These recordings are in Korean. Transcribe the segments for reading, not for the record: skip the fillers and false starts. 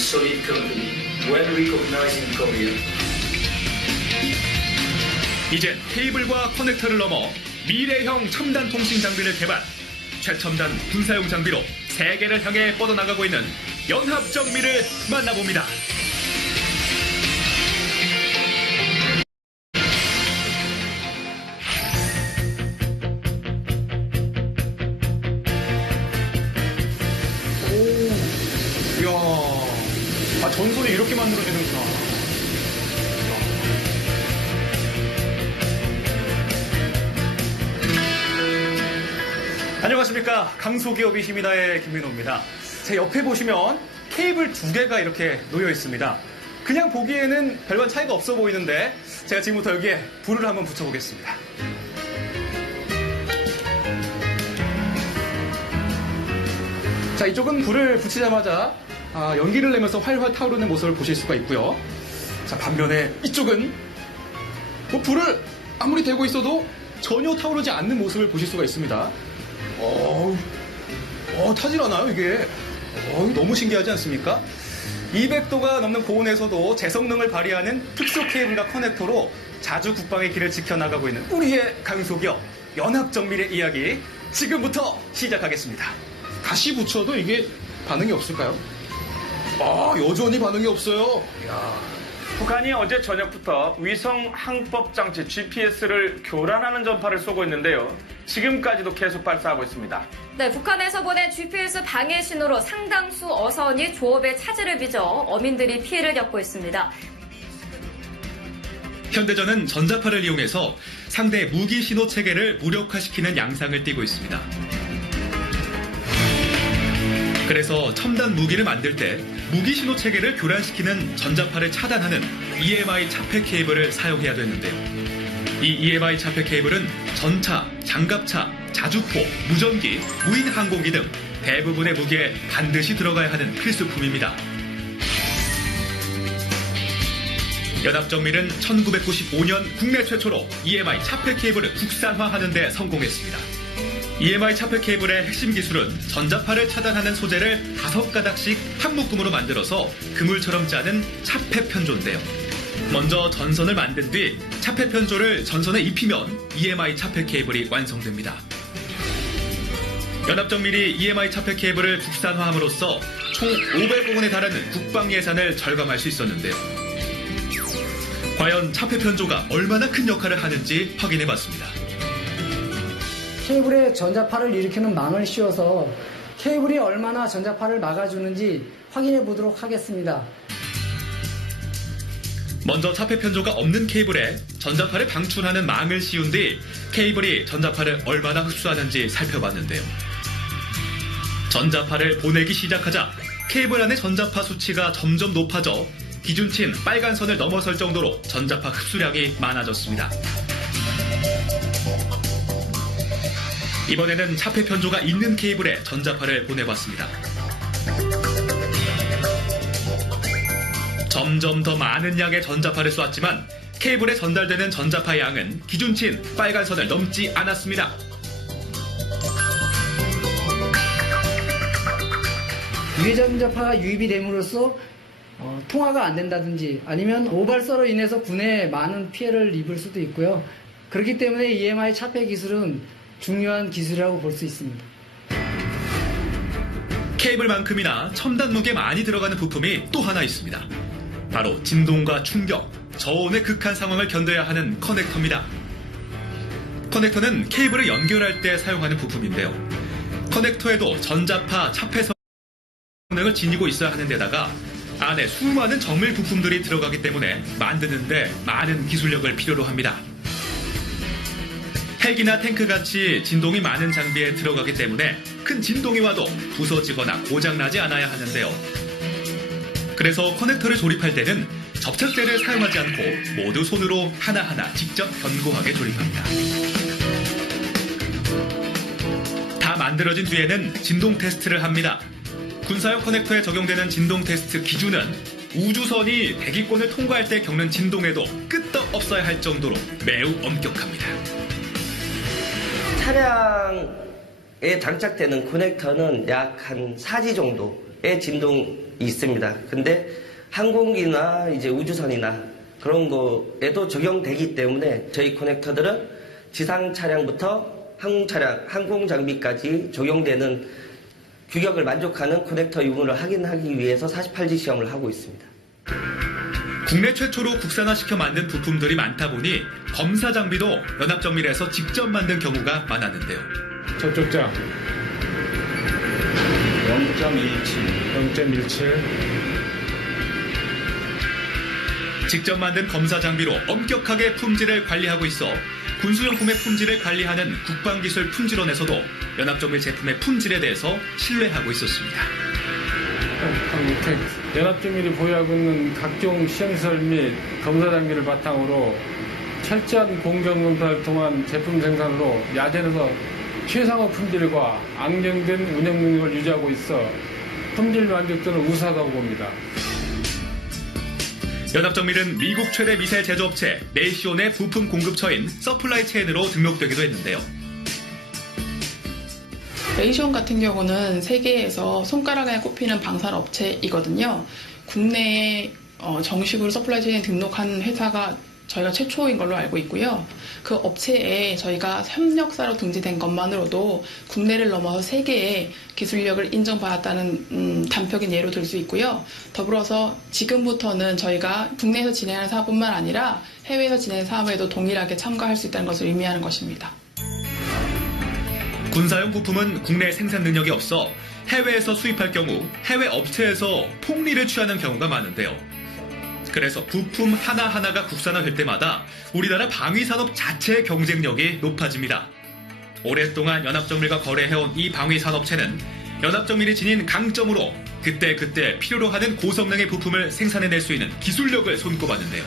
solid company, well recognized in Korea. 이젠 케이블과 커넥터를 넘어 미래형 첨단 통신 장비를 개발, 최첨단 군사용 장비로 세계를 향해 뻗어나가고 있는 연합정밀을 만나봅니다. 이야, 전선이 이렇게 만들어지는구나. 안녕하십니까. 강소기업의 힘이다의 김민호입니다. 제 옆에 보시면 케이블 두 개가 이렇게 놓여 있습니다. 그냥 보기에는 별반 차이가 없어 보이는데 제가 지금부터 여기에 불을 한번 붙여보겠습니다. 자, 이쪽은 불을 붙이자마자 연기를 내면서 활활 타오르는 모습을 보실 수가 있고요. 자, 반면에 이쪽은 불을 아무리 대고 있어도 전혀 타오르지 않는 모습을 보실 수가 있습니다. 타질 않아요, 이게. 너무 신기하지 않습니까? 200도가 넘는 고온에서도 제성능을 발휘하는 특수 케이블과 커넥터로 자주 국방의 길을 지켜나가고 있는 우리의 강소기업 연합정밀의 이야기 지금부터 시작하겠습니다. 다시 붙여도 이게 반응이 없을까요? 여전히 반응이 없어요. 이야. 북한이 어제 저녁부터 위성 항법 장치 GPS를 교란하는 전파를 쏘고 있는데요. 지금까지도 계속 발사하고 있습니다. 네, 북한에서 보낸 GPS 방해 신호로 상당수 어선이 조업의 차질을 빚어 어민들이 피해를 겪고 있습니다. 현대전은 전자파를 이용해서 상대 무기 신호 체계를 무력화시키는 양상을 띠고 있습니다. 그래서 첨단 무기를 만들 때 무기 신호 체계를 교란시키는 전자파를 차단하는 EMI 차폐 케이블을 사용해야 되는데요. 이 EMI 차폐 케이블은 전차, 장갑차, 자주포, 무전기, 무인 항공기 등 대부분의 무기에 반드시 들어가야 하는 필수품입니다. 연합정밀은 1995년 국내 최초로 EMI 차폐 케이블을 국산화하는 데 성공했습니다. EMI 차폐 케이블의 핵심 기술은 전자파를 차단하는 소재를 5가닥씩 한 묶음으로 만들어서 그물처럼 짜는 차폐 편조인데요. 먼저 전선을 만든 뒤 차폐 편조를 전선에 입히면 EMI 차폐 케이블이 완성됩니다. 연합정밀이 EMI 차폐 케이블을 국산화함으로써 총 500억 원에 달하는 국방 예산을 절감할 수 있었는데요. 과연 차폐 편조가 얼마나 큰 역할을 하는지 확인해봤습니다. 케이블에 전자파를 일으키는 망을 씌워서 케이블이 얼마나 전자파를 막아주는지 확인해 보도록 하겠습니다. 먼저 차폐 편조가 없는 케이블에 전자파를 방출하는 망을 씌운 뒤 케이블이 전자파를 얼마나 흡수하는지 살펴봤는데요. 전자파를 보내기 시작하자 케이블 안의 전자파 수치가 점점 높아져 기준치인 빨간 선을 넘어설 정도로 전자파 흡수량이 많아졌습니다. 이번에는 차폐 편조가 있는 케이블에 전자파를 보내봤습니다. 점점 더 많은 양의 전자파를 쏘았지만 케이블에 전달되는 전자파 양은 기준치인 빨간 선을 넘지 않았습니다. 유해 전자파가 유입이 됨으로써 통화가 안 된다든지 아니면 오발사로 인해서 군에 많은 피해를 입을 수도 있고요. 그렇기 때문에 EMI 차폐 기술은 중요한 기술이라고 볼 수 있습니다. 케이블만큼이나 첨단 무게에 많이 들어가는 부품이 또 하나 있습니다. 바로 진동과 충격, 저온의 극한 상황을 견뎌야 하는 커넥터입니다. 커넥터는 케이블을 연결할 때 사용하는 부품인데요. 커넥터에도 전자파 차폐 성능을 지니고 있어야 하는 데다가 안에 수많은 정밀 부품들이 들어가기 때문에 만드는데 많은 기술력을 필요로 합니다. 헬기나 탱크같이 진동이 많은 장비에 들어가기 때문에 큰 진동이 와도 부서지거나 고장나지 않아야 하는데요. 그래서 커넥터를 조립할 때는 접착제를 사용하지 않고 모두 손으로 하나하나 직접 견고하게 조립합니다. 다 만들어진 뒤에는 진동 테스트를 합니다. 군사용 커넥터에 적용되는 진동 테스트 기준은 우주선이 대기권을 통과할 때 겪는 진동에도 끄떡없어야 할 정도로 매우 엄격합니다. 차량에 장착되는 커넥터는 약 한 4G 정도 정도의 진동이 있습니다. 근데 항공기나 이제 우주선이나 그런 거에도 적용되기 때문에 저희 커넥터들은 지상 차량부터 항공 장비까지 적용되는 규격을 만족하는 커넥터 유무를 확인하기 위해서 48G 시험을 하고 있습니다. 국내 최초로 국산화시켜 만든 부품들이 많다 보니 검사 장비도 연합정밀에서 직접 만든 경우가 많았는데요. 저쪽 장 0.17. 직접 만든 검사 장비로 엄격하게 품질을 관리하고 있어 군수용품의 품질을 관리하는 국방기술 품질원에서도 연합정밀 제품의 품질에 대해서 신뢰하고 있었습니다. 연합정밀이 보유하고 있는 각종 시험시설 및 검사 장비를 바탕으로 철저한 공정검사를 통한 제품 생산으로 야전에서 최상의 품질과 안정된 운영 능력을 유지하고 있어 품질 만족도는 우수하다고 봅니다. 연합정밀은 미국 최대 미사일 제조업체 네이시온의 부품 공급처인 서플라이 체인으로 등록되기도 했는데요. 네이시온 같은 경우는 세계에서 손가락에 꼽히는 방산 업체이거든요. 국내에 정식으로 서플라이 체인에 등록한 회사가 저희가 최초인 걸로 알고 있고요. 그 업체에 저희가 협력사로 등재된 것만으로도 국내를 넘어서 세계의 기술력을 인정받았다는 단표적인 예로 들 수 있고요. 더불어서 지금부터는 저희가 국내에서 진행하는 사업뿐만 아니라 해외에서 진행하는 사업에도 동일하게 참가할 수 있다는 것을 의미하는 것입니다. 군사용 부품은 국내 생산 능력이 없어 해외에서 수입할 경우 해외 업체에서 폭리를 취하는 경우가 많은데요. 그래서 부품 하나하나가 국산화될 때마다 우리나라 방위산업 자체의 경쟁력이 높아집니다. 오랫동안 연합정밀과 거래해온 이 방위산업체는 연합정밀이 지닌 강점으로 그때그때 필요로 하는 고성능의 부품을 생산해낼 수 있는 기술력을 손꼽았는데요.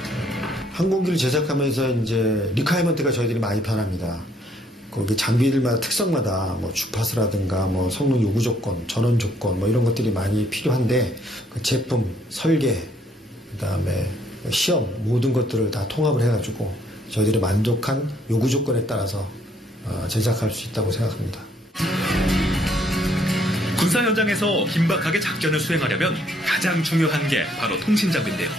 항공기를 제작하면서 이제 리콰이먼트가 저희들이 많이 변합니다. 거기 장비들마다 특성마다 뭐 주파수라든가 뭐 성능 요구 조건, 전원 조건 뭐 이런 것들이 많이 필요한데 그 제품, 설계, 그다음에 시험 모든 것들을 다 통합을 해가지고 저희들이 만족한 요구 조건에 따라서 제작할 수 있다고 생각합니다. 군사 현장에서 긴박하게 작전을 수행하려면 가장 중요한 게 바로 통신장비인데요.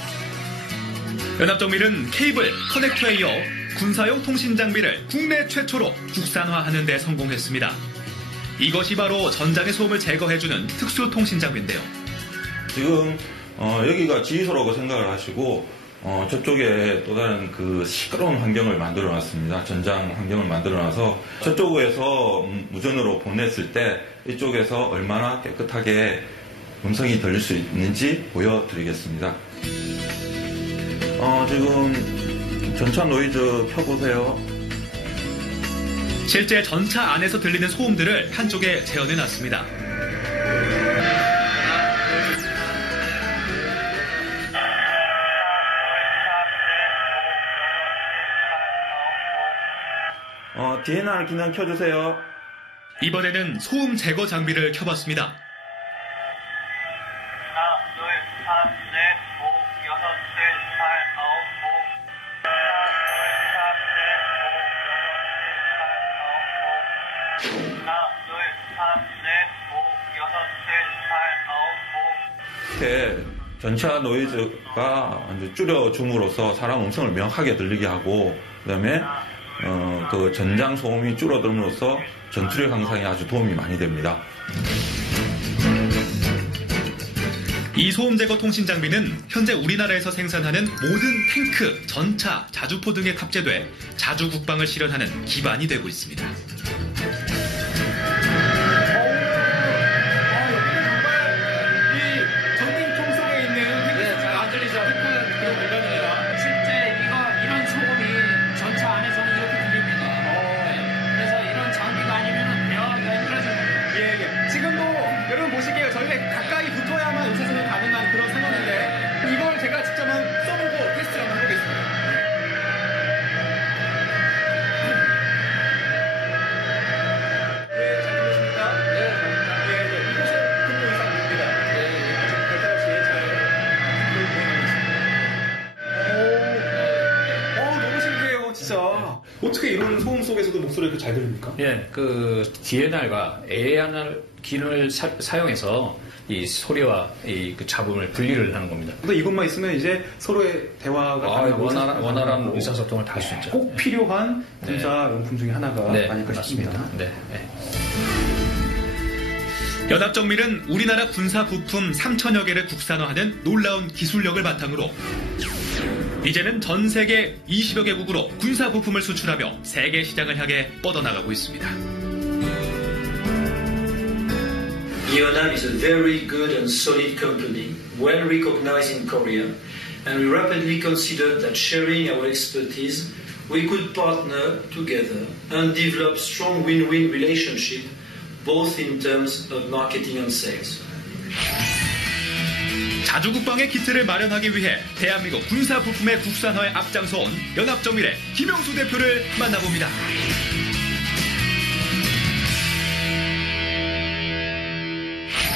연합정밀은 케이블, 커넥터에 이어 군사용 통신장비를 국내 최초로 국산화하는 데 성공했습니다. 이것이 바로 전장의 소음을 제거해주는 특수 통신장비인데요. 지금 여기가 지휘소라고 생각을 하시고 저쪽에 또 다른 그 시끄러운 환경을 만들어 놨습니다. 전장 환경을 만들어 놔서 저쪽에서 무전으로 보냈을 때 이쪽에서 얼마나 깨끗하게 음성이 들릴 수 있는지 보여드리겠습니다. 지금 전차 노이즈 켜보세요. 실제 전차 안에서 들리는 소음들을 한쪽에 재현해 놨습니다. DNR 기능 켜주세요. 이번에는 소음 제거 장비를 켜봤습니다. 하나, 둘, 삼, 넷, 오, 여섯, 칠, 팔, 아홉, 오. 하나, 둘, 삼, 넷, 오, 여섯, 칠, 팔, 아홉, 오. 이렇게 전차 노이즈가 줄여줌으로써 사람 음성을 명확하게 들리게 하고 그다음에 그 전장 소음이 줄어들므로써 전투력 향상에 아주 도움이 많이 됩니다. 이 소음 제거 통신 장비는 현재 우리나라에서 생산하는 모든 탱크, 전차, 자주포 등에 탑재돼 자주 국방을 실현하는 기반이 되고 있습니다. 어떻게 이런 소음 속에서도 목소리가 잘 들립니까? 예, 그 DNR과 ANR 기능을 사용해서 이 소리와 그 잡음을 분리를 하는 겁니다. 근데 이것만 있으면 이제 서로의 대화가 가능하고 원활한 의사소통을 다 할 수 있죠. 꼭 필요한 군사 용품 중에 하나가 아닐까 싶습니다. 네. 연합정밀은 우리나라 군사 부품 3천여 개를 국산화하는 놀라운 기술력을 바탕으로 이제는 전 세계 20여 개국으로 군사 부품을 수출하며 세계 시장을 향해 뻗어나가고 있습니다. Yeonam is a very good and solid company, well recognized in Korea, and we rapidly considered that sharing our expertise, we could partner together and develop strong win-win relationship, both in terms of marketing and sales. 자주국방의 기틀을 마련하기 위해 대한민국 군사 부품의 국산화에 앞장서온 연합정밀의 김용수 대표를 만나봅니다.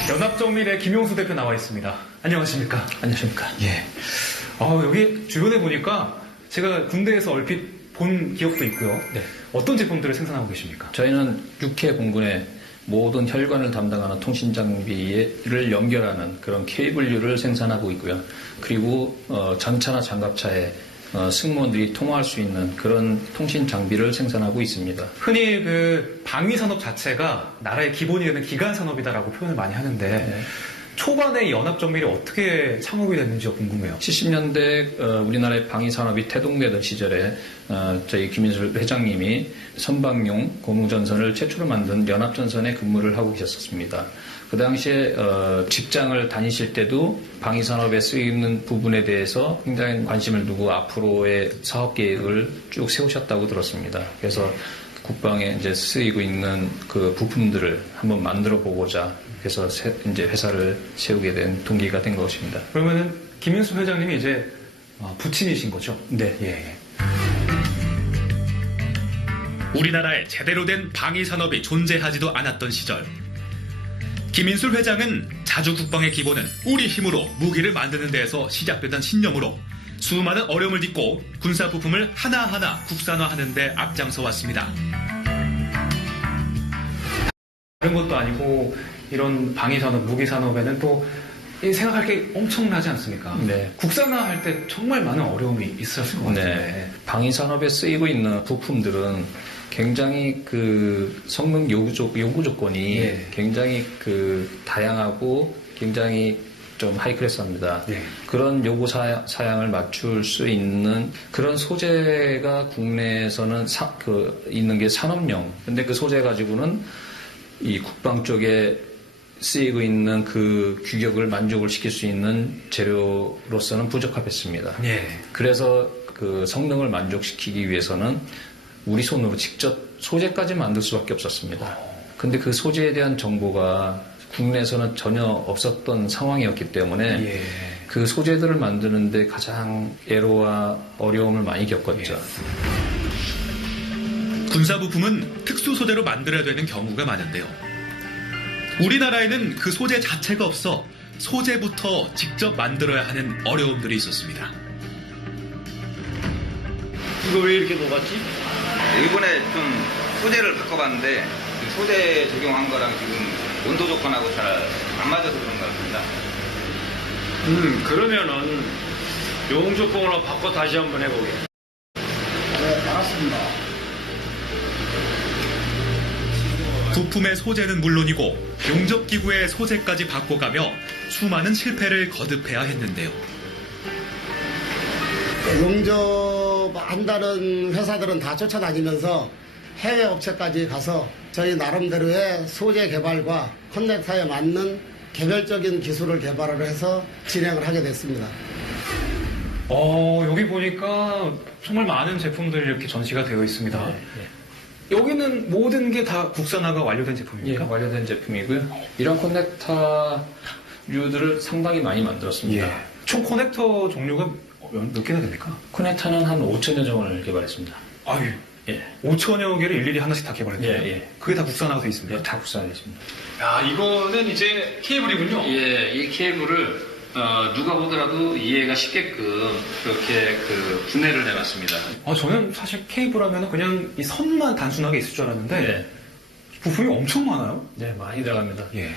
연합정밀의 김용수 대표 나와 있습니다. 안녕하십니까? 안녕하십니까? 예. 여기 주변에 보니까 제가 군대에서 얼핏 본 기억도 있고요. 네. 어떤 제품들을 생산하고 계십니까? 저희는 육해 공군의 모든 혈관을 담당하는 통신 장비를 연결하는 그런 케이블류를 생산하고 있고요. 그리고 전차나 장갑차에 승무원들이 통화할 수 있는 그런 통신 장비를 생산하고 있습니다. 흔히 그 방위 산업 자체가 나라의 기본이 되는 기간 산업이다라고 표현을 많이 하는데 초반에 이 연합정밀이 어떻게 창업이 됐는지가 궁금해요. 70년대 우리나라의 방위 산업이 태동되던 시절에 저희 김인술 회장님이 선박용 고무전선을 최초로 만든 연합전선에 근무를 하고 계셨습니다. 그 당시에 직장을 다니실 때도 방위 산업에 쓰이는 부분에 대해서 굉장히 관심을 두고 앞으로의 사업 계획을 쭉 세우셨다고 들었습니다. 그래서 국방에 이제 쓰이고 있는 그 부품들을 한번 만들어 보고자 해서 이제 회사를 세우게 된 동기가 된 것입니다. 그러면은 김인수 회장님이 이제 부친이신 거죠? 네. 예. 우리나라에 제대로 된 방위 산업이 존재하지도 않았던 시절, 김인술 회장은 자주국방의 기본은 우리 힘으로 무기를 만드는 데에서 시작되던 신념으로 수많은 어려움을 딛고 군사 부품을 하나하나 국산화하는 데 앞장서 왔습니다. 다른 것도 아니고 이런 방위산업, 무기산업에는 또 생각할 게 엄청나지 않습니까? 네. 국산화할 때 정말 많은 어려움이 있었을 것 같은데. 네. 방위산업에 쓰이고 있는 부품들은 굉장히 그 성능 요구 조건이 굉장히 그 다양하고 굉장히 좀 하이클래스합니다. 그런 요구 사양을 맞출 수 있는 그런 소재가 국내에서는 있는 게 산업용. 근데 그 소재 가지고는 이 국방 쪽에 쓰이고 있는 그 규격을 만족을 시킬 수 있는 재료로서는 부적합했습니다. 그래서 그 성능을 만족시키기 위해서는 우리 손으로 직접 소재까지 만들 수밖에 없었습니다. 근데 그 소재에 대한 정보가 국내에서는 전혀 없었던 상황이었기 때문에 그 소재들을 만드는데 가장 애로와 어려움을 많이 겪었죠. 군사부품은 특수 소재로 만들어야 되는 경우가 많은데요. 우리나라에는 그 소재 자체가 없어 소재부터 직접 만들어야 하는 어려움들이 있었습니다. 이거 왜 이렇게 녹았지? 이번에 좀 소재를 바꿔봤는데 소재 적용한 거랑 지금 온도 조건하고 잘 안 맞아서 그런 것 같습니다. 그러면은 용접봉으로 바꿔 다시 한번 해보게. 네, 알았습니다. 부품의 소재는 물론이고 용접기구의 소재까지 바꿔가며 수많은 실패를 거듭해야 했는데요. 용접한다는 회사들은 다 쫓아다니면서 해외 업체까지 가서 저희 나름대로의 소재 개발과 커넥터에 맞는 개별적인 기술을 개발을 해서 진행을 하게 됐습니다. 여기 보니까 정말 많은 제품들이 이렇게 전시가 되어 있습니다. 여기는 모든 게 다 국산화가 완료된 제품입니까? 예, 완료된 제품이고요. 이런 커넥터류들을 상당히 많이 만들었습니다. 총 커넥터 종류가 몇 개나 됩니까? 커넥터는 한 5천여 종을 개발했습니다. 아유, 5천여 개를 일일이 하나씩 다 개발했어요. 그게 다 국산화가 되어 있습니다. 다 국산화되어 있습니다. 야, 이거는 이제 케이블이군요. 예, 이 케이블을 누가 보더라도 이해가 쉽게끔 그렇게 분해를 해놨습니다. 저는 사실 케이블 하면 그냥 이 선만 단순하게 있을 줄 알았는데 부품이 엄청 많아요? 네, 많이 들어갑니다. 예.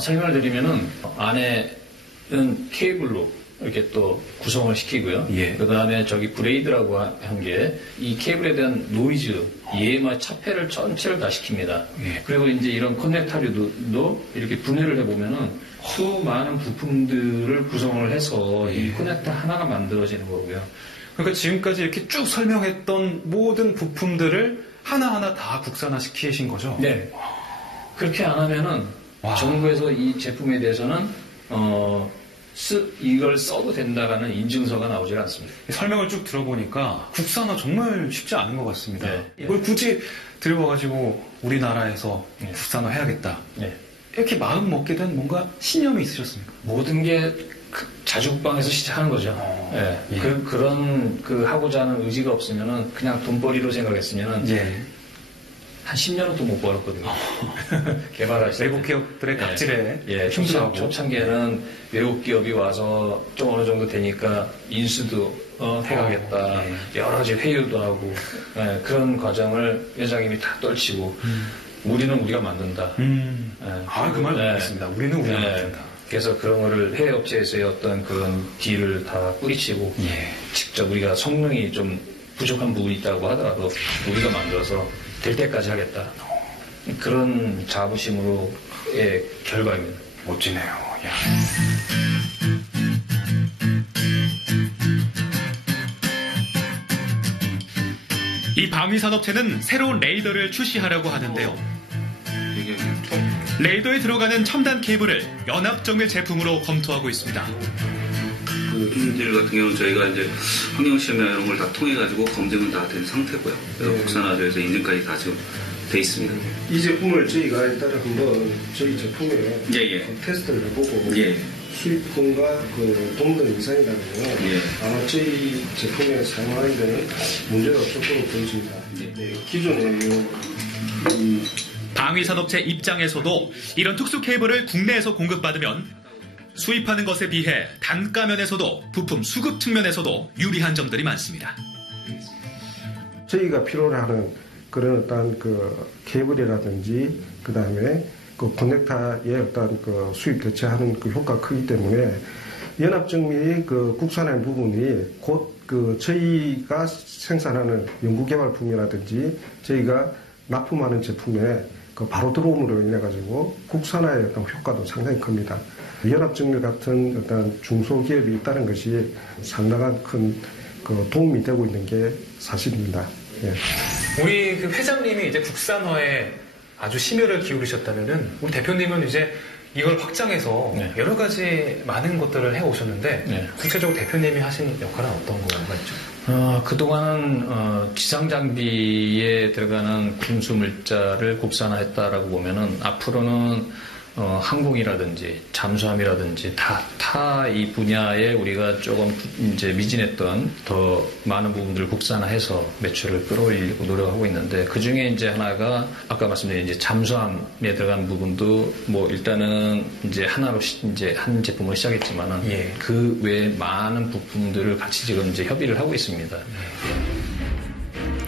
설명을 드리면은 안에는 케이블로 이렇게 또 구성을 시키고요. 예. 그 다음에 저기 브레이드라고 한 게 이 케이블에 대한 노이즈, EMI 차폐를 전체를 다 시킵니다. 예. 그리고 이제 이런 커넥터류도 이렇게 분해를 해보면은 수많은 부품들을 구성을 해서 이 커넥터 하나가 만들어지는 거고요. 그러니까 지금까지 이렇게 쭉 설명했던 모든 부품들을 하나하나 다 국산화시키신 거죠? 네. 그렇게 안 하면은 정부에서 이 제품에 대해서는 이걸 써도 된다라는 인증서가 나오질 않습니다. 설명을 쭉 들어보니까 국산화 정말 쉽지 않은 것 같습니다. 네. 이걸 굳이 들여와가지고 우리나라에서 국산화 해야겠다. 네. 이렇게 마음 먹게 된 뭔가 신념이 있으셨습니까? 모든 게 자주국방에서 시작하는 거죠. 예. 예. 그런 하고자 하는 의지가 없으면은 그냥 돈벌이로 생각했으면은 예. 한 10년은 또 못 벌었거든요. 개발할 때. 외국 기업들의 갑질에 흉수하고 초창기에는 외국 기업이 와서 좀 어느 정도 되니까 인수도 해가겠다. 여러 가지 회유도 하고 그런 과정을 회장님이 다 떨치고 우리는 우리가 만든다. 그 말 듣겠습니다. 우리는 우리가 만든다. 그래서 그런 거를 해외 업체에서의 어떤 그런 딜을 다 뿌리치고 직접 우리가 성능이 좀 부족한 부분이 있다고 하더라도 우리가 만들어서 될 때까지 하겠다. 그런 자부심으로의 결과입니다. 멋지네요. 야. 이 방위산업체는 새로운 레이더를 출시하려고 하는데요. 레이더에 들어가는 첨단 케이블을 연합정밀 제품으로 검토하고 있습니다. 인질 같은 경우는 저희가 이제 환경시험이나 이런 걸 다 통해가지고 검증은 다 된 상태고요. 그래서 국산화돼서 인증까지 다 지금 돼 있습니다. 이 제품을 저희가 일단 한번 저희 제품에 테스트를 해보고 수입품과 그 동등 이상이라면 아마 저희 제품에 사용하는 데는 문제가 없을 거로 보여집니다. 기존에 이 방위산업체 입장에서도 이런 특수 케이블을 국내에서 공급받으면 수입하는 것에 비해 단가 면에서도 부품 수급 측면에서도 유리한 점들이 많습니다. 저희가 필요로 하는 그런 어떤 그 케이블이라든지 그 다음에 그 커넥터의 어떤 그 수입 대체하는 그 효과가 크기 때문에 연합정밀 그 국산화의 부분이 곧 그 저희가 생산하는 연구개발품이라든지 저희가 납품하는 제품에 그 바로 들어옴으로 인해 가지고 국산화의 어떤 효과도 상당히 큽니다. 연합정밀 같은 어떤 중소기업이 있다는 것이 상당한 큰 그 도움이 되고 있는 게 사실입니다. 예. 우리 그 회장님이 이제 국산화에 아주 심혈을 기울이셨다면은 우리 대표님은 이제 이걸 확장해서 여러 가지 많은 것들을 해 오셨는데 구체적으로 대표님이 하신 역할은 어떤 거가 있죠? 그동안은 지상 장비에 들어가는 군수 물자를 국산화했다라고 보면은 앞으로는 항공이라든지 잠수함이라든지 다 이 분야에 우리가 조금 이제 미진했던 더 많은 부분들을 국산화해서 매출을 끌어올리려고 노력하고 있는데 그 중에 이제 하나가 아까 말씀드린 이제 잠수함에 들어간 부분도 뭐 일단은 이제 하나로 이제 한 제품으로 시작했지만은 그 외에 많은 부품들을 같이 지금 이제 협의를 하고 있습니다.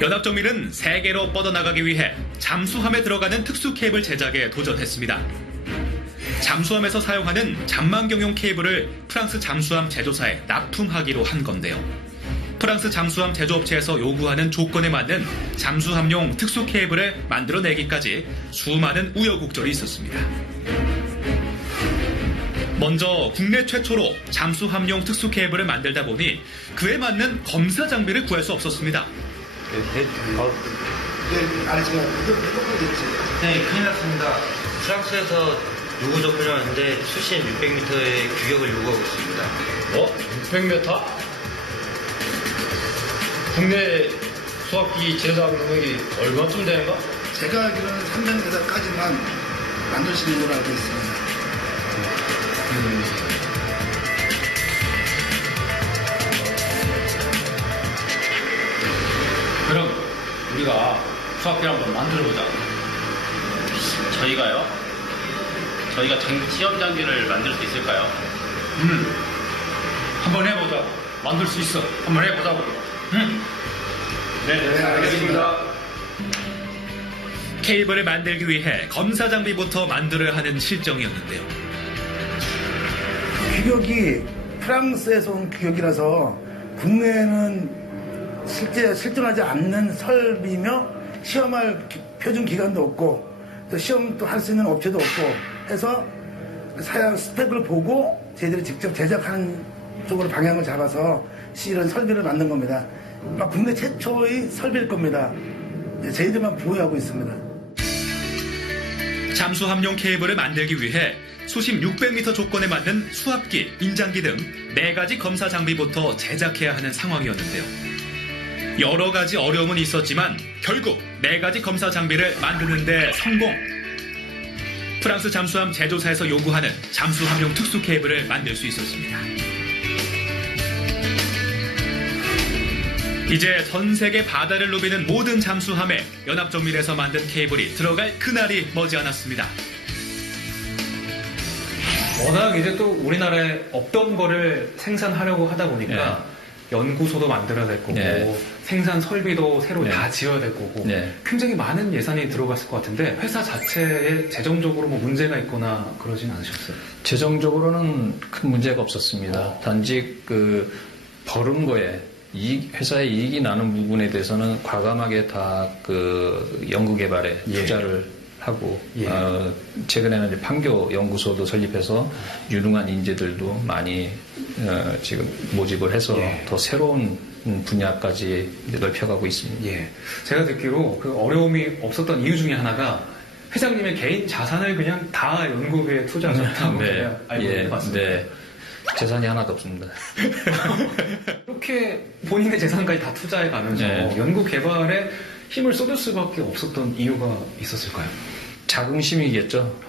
연합정밀은 세계로 뻗어나가기 위해 잠수함에 들어가는 특수 케이블 제작에 도전했습니다. 잠수함에서 사용하는 잠만경용 케이블을 프랑스 잠수함 제조사에 납품하기로 한 건데요. 프랑스 잠수함 제조업체에서 요구하는 조건에 맞는 잠수함용 특수 케이블을 만들어내기까지 수많은 우여곡절이 있었습니다. 먼저 국내 최초로 잠수함용 특수 케이블을 만들다 보니 그에 맞는 검사 장비를 구할 수 없었습니다. 네, 큰일 났습니다. 프랑스에서 요구 조건을 하는데 수심 600m의 규격을 요구하고 있습니다. 600m? 국내 수압기 제작 능력이 얼마쯤 되는가? 제가 알기로는 300m까지만 만들 수 있는 걸로 알고 있습니다. 그럼 우리가 수압기 한번 만들어보자. 저희가요? 저희가 시험 장비를 만들 수 있을까요? 한번 해보자. 만들 수 있어. 한번 해보자고. 네, 알겠습니다. 케이블을 만들기 위해 검사 장비부터 만들어야 하는 실정이었는데요. 규격이 프랑스에서 온 규격이라서 국내에는 실제 실증하지 않는 설비며 시험할 표준 기관도 없고 또 시험도 할 수 있는 업체도 없고 해서 사양 스펙을 보고 저희들이 직접 제작하는 쪽으로 방향을 잡아서 이런 설비를 만든 겁니다. 국내 최초의 설비일 겁니다. 저희들만 보유하고 있습니다. 잠수함용 케이블을 만들기 위해 수심 600m 조건에 맞는 수압기, 인장기 등 4가지 검사 장비부터 제작해야 하는 상황이었는데요. 여러 가지 어려움은 있었지만 결국 4가지 검사 장비를 만드는 데 성공! 프랑스 잠수함 제조사에서 요구하는 잠수함용 특수 케이블을 만들 수 있었습니다. 이제 전 세계 바다를 누비는 모든 잠수함에 연합정밀에서 만든 케이블이 들어갈 그날이 머지않았습니다. 워낙 이제 또 우리나라에 없던 거를 생산하려고 하다 보니까 연구소도 만들어야 될 거고 생산 설비도 새로 다 지어야 될 거고 굉장히 많은 예산이 들어갔을 것 같은데 회사 자체에 재정적으로 뭐 문제가 있거나 그러진 않으셨어요? 재정적으로는 큰 문제가 없었습니다. 단지 그 벌은 거에 회사의 이익이 나는 부분에 대해서는 과감하게 다 그 연구개발에 투자를 하고 최근에는 이제 판교 연구소도 설립해서 유능한 인재들도 많이 지금 모집을 해서 더 새로운 분야까지 넓혀가고 있습니다. 제가 듣기로 그 어려움이 없었던 이유 중에 하나가 회장님의 개인 자산을 그냥 다 연구비에 투자하셨다고 제가 알고 있습니다. 재산이 하나도 없습니다. 이렇게 본인의 재산까지 다 투자해가면서 연구 개발에 힘을 쏟을 수밖에 없었던 이유가 있었을까요? 자긍심이겠죠.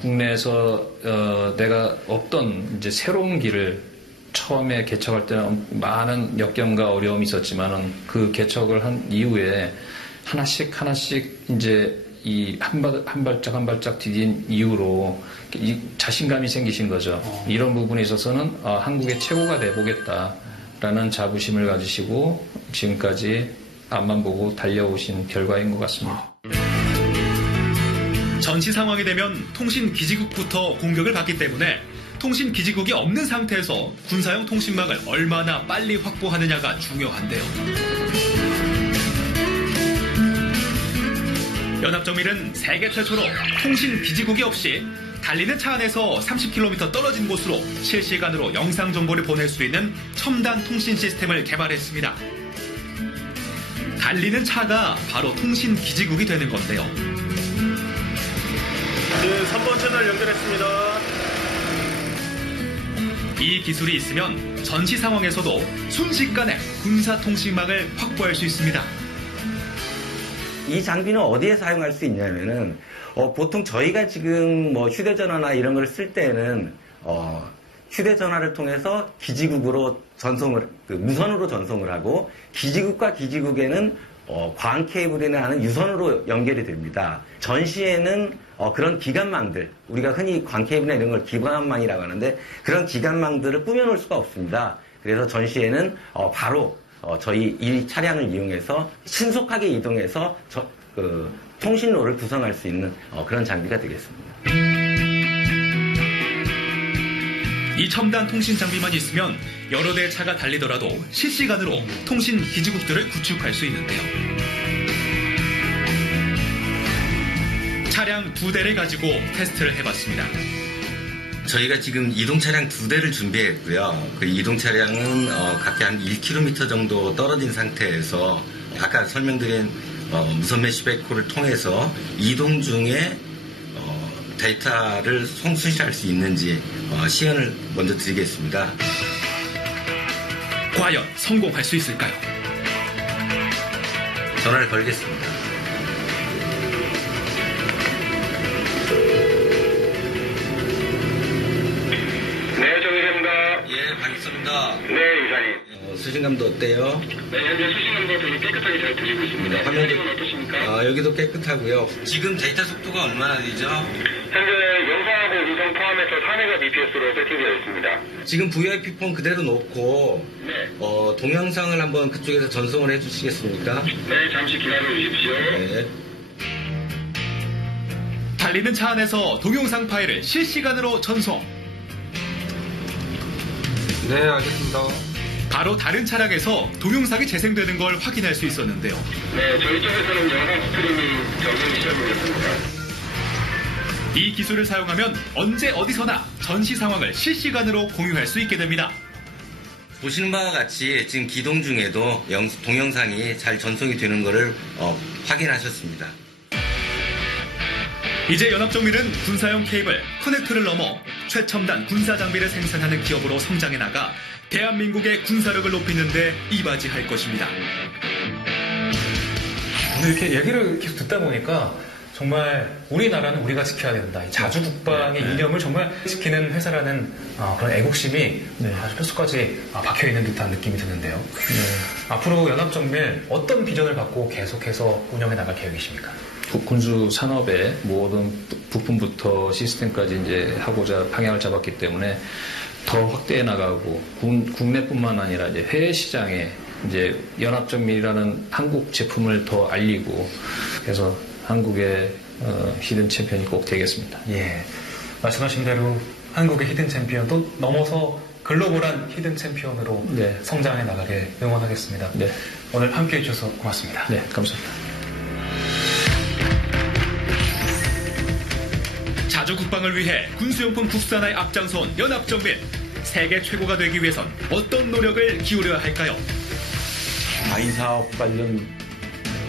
국내에서 내가 없던 이제 새로운 길을 처음에 개척할 때는 많은 역경과 어려움이 있었지만은 그 개척을 한 이후에 하나씩 이제 이 한 발짝 디딘 이후로 이 자신감이 생기신 거죠. 이런 부분에 있어서는 한국의 최고가 돼보겠다라는 자부심을 가지시고 지금까지 앞만 보고 달려오신 결과인 것 같습니다. 전시 상황이 되면 통신기지국부터 공격을 받기 때문에 통신기지국이 없는 상태에서 군사용 통신망을 얼마나 빨리 확보하느냐가 중요한데요. 연합정밀은 세계 최초로 통신기지국이 없이 달리는 차 안에서 30km 떨어진 곳으로 실시간으로 영상 정보를 보낼 수 있는 첨단 통신 시스템을 개발했습니다. 달리는 차가 바로 통신기지국이 되는 건데요. 3번 채널 연결했습니다. 이 기술이 있으면 전시 상황에서도 순식간에 군사 통신망을 확보할 수 있습니다. 이 장비는 어디에 사용할 수 있냐면은 보통 저희가 지금 뭐 휴대전화나 이런 걸 쓸 때는 휴대전화를 통해서 기지국으로 무선으로 전송을 하고 기지국과 기지국에는 광 케이블이나 하는 유선으로 연결이 됩니다. 전시에는 그런 기관망들, 우리가 흔히 광 케이블이나 이런 걸 기관망이라고 하는데 그런 기관망들을 꾸며놓을 수가 없습니다. 그래서 전시에는 바로 저희 이 차량을 이용해서 신속하게 이동해서 통신로를 구성할 수 있는 그런 장비가 되겠습니다. 이 첨단 통신 장비만 있으면 여러 대의 차가 달리더라도 실시간으로 통신 기지국들을 구축할 수 있는데요. 차량 2대를 가지고 테스트를 해봤습니다. 저희가 지금 이동 차량 2대를 준비했고요. 그 이동 차량은 각각 한 1km 정도 떨어진 상태에서 아까 설명드린 무선 메시 백호를 통해서 이동 중에 데이터를 송수시할 수 있는지 시연을 먼저 드리겠습니다. 과연 성공할 수 있을까요? 전화를 걸겠습니다. 네, 정의입니다. 예, 박익섭입니다. 네, 이사님. 수신감도 어때요? 네, 현재 수신감도 되게 깨끗하게 잘 들리고 있습니다. 화면은 어떠십니까? 여기도 깨끗하고요. 지금 데이터 속도가 얼마나 되죠? 현재 영상하고 음성 포함해서 4Mbps로 세팅되어 있습니다. 지금 VIP 폰 그대로 놓고 동영상을 한번 그쪽에서 전송을 해주시겠습니까? 네, 잠시 기다려 주십시오. 네. 달리는 차 안에서 동영상 파일을 실시간으로 전송. 네, 알겠습니다. 바로 다른 차량에서 동영상이 재생되는 걸 확인할 수 있었는데요. 네, 저희 쪽에서는 영상 스트리밍 적용 시험이었습니다. 이 기술을 사용하면 언제 어디서나 전시 상황을 실시간으로 공유할 수 있게 됩니다. 보시는 바와 같이 지금 기동 중에도 동영상이 잘 전송이 되는 것을 확인하셨습니다. 이제 연합정밀은 군사용 케이블, 커넥터를 넘어 최첨단 군사 장비를 생산하는 기업으로 성장해 나가 대한민국의 군사력을 높이는 데 이바지할 것입니다. 오늘 이렇게 얘기를 계속 듣다 보니까 정말 우리나라는 우리가 지켜야 된다. 이 자주국방의 이념을 정말 지키는 회사라는 그런 애국심이 아주 뼛속까지 박혀있는 듯한 느낌이 드는데요. 앞으로 연합정밀 어떤 비전을 갖고 계속해서 운영해 나갈 계획이십니까? 군수 산업의 모든 부품부터 시스템까지 이제 하고자 방향을 잡았기 때문에 더 확대해 나가고 국내뿐만 아니라 이제 해외 시장에 이제 연합정밀이라는 한국 제품을 더 알리고 그래서 한국의 히든 챔피언이 꼭 되겠습니다. 예, 말씀하신 대로 한국의 히든 챔피언도 넘어서 글로벌한 히든 챔피언으로 성장해 나가게 응원하겠습니다. 오늘 함께해 주셔서 고맙습니다. 네, 감사합니다. 자주국방을 위해 군수용품 국산화에 앞장서온 연합정밀. 세계 최고가 되기 위해선 어떤 노력을 기울여야 할까요? 마인사업 관련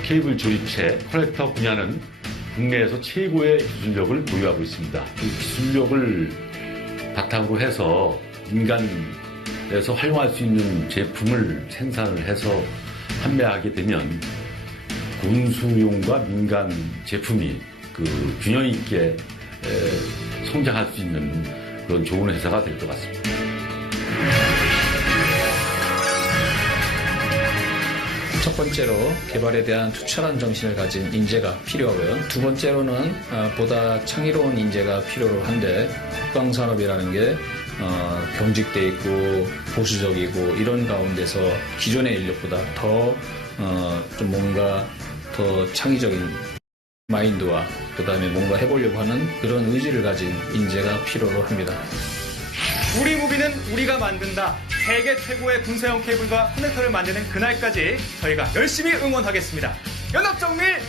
케이블 조립체, 커넥터 분야는 국내에서 최고의 기술력을 보유하고 있습니다. 이 기술력을 바탕으로 해서 민간에서 활용할 수 있는 제품을 생산을 해서 판매하게 되면 군수용과 민간 제품이 그 균형 있게 성장할 수 있는 그런 좋은 회사가 될 것 같습니다. 첫 번째로 개발에 대한 투철한 정신을 가진 인재가 필요하고요. 두 번째로는 보다 창의로운 인재가 필요로 한데 국방산업이라는 게 경직돼 있고 보수적이고 이런 가운데서 기존의 인력보다 더 좀 뭔가 더 창의적인 마인드와 그다음에 뭔가 해보려고 하는 그런 의지를 가진 인재가 필요로 합니다. 우리 무기는 우리가 만든다. 세계 최고의 군사용 케이블과 커넥터를 만드는 그날까지 저희가 열심히 응원하겠습니다. 연합정밀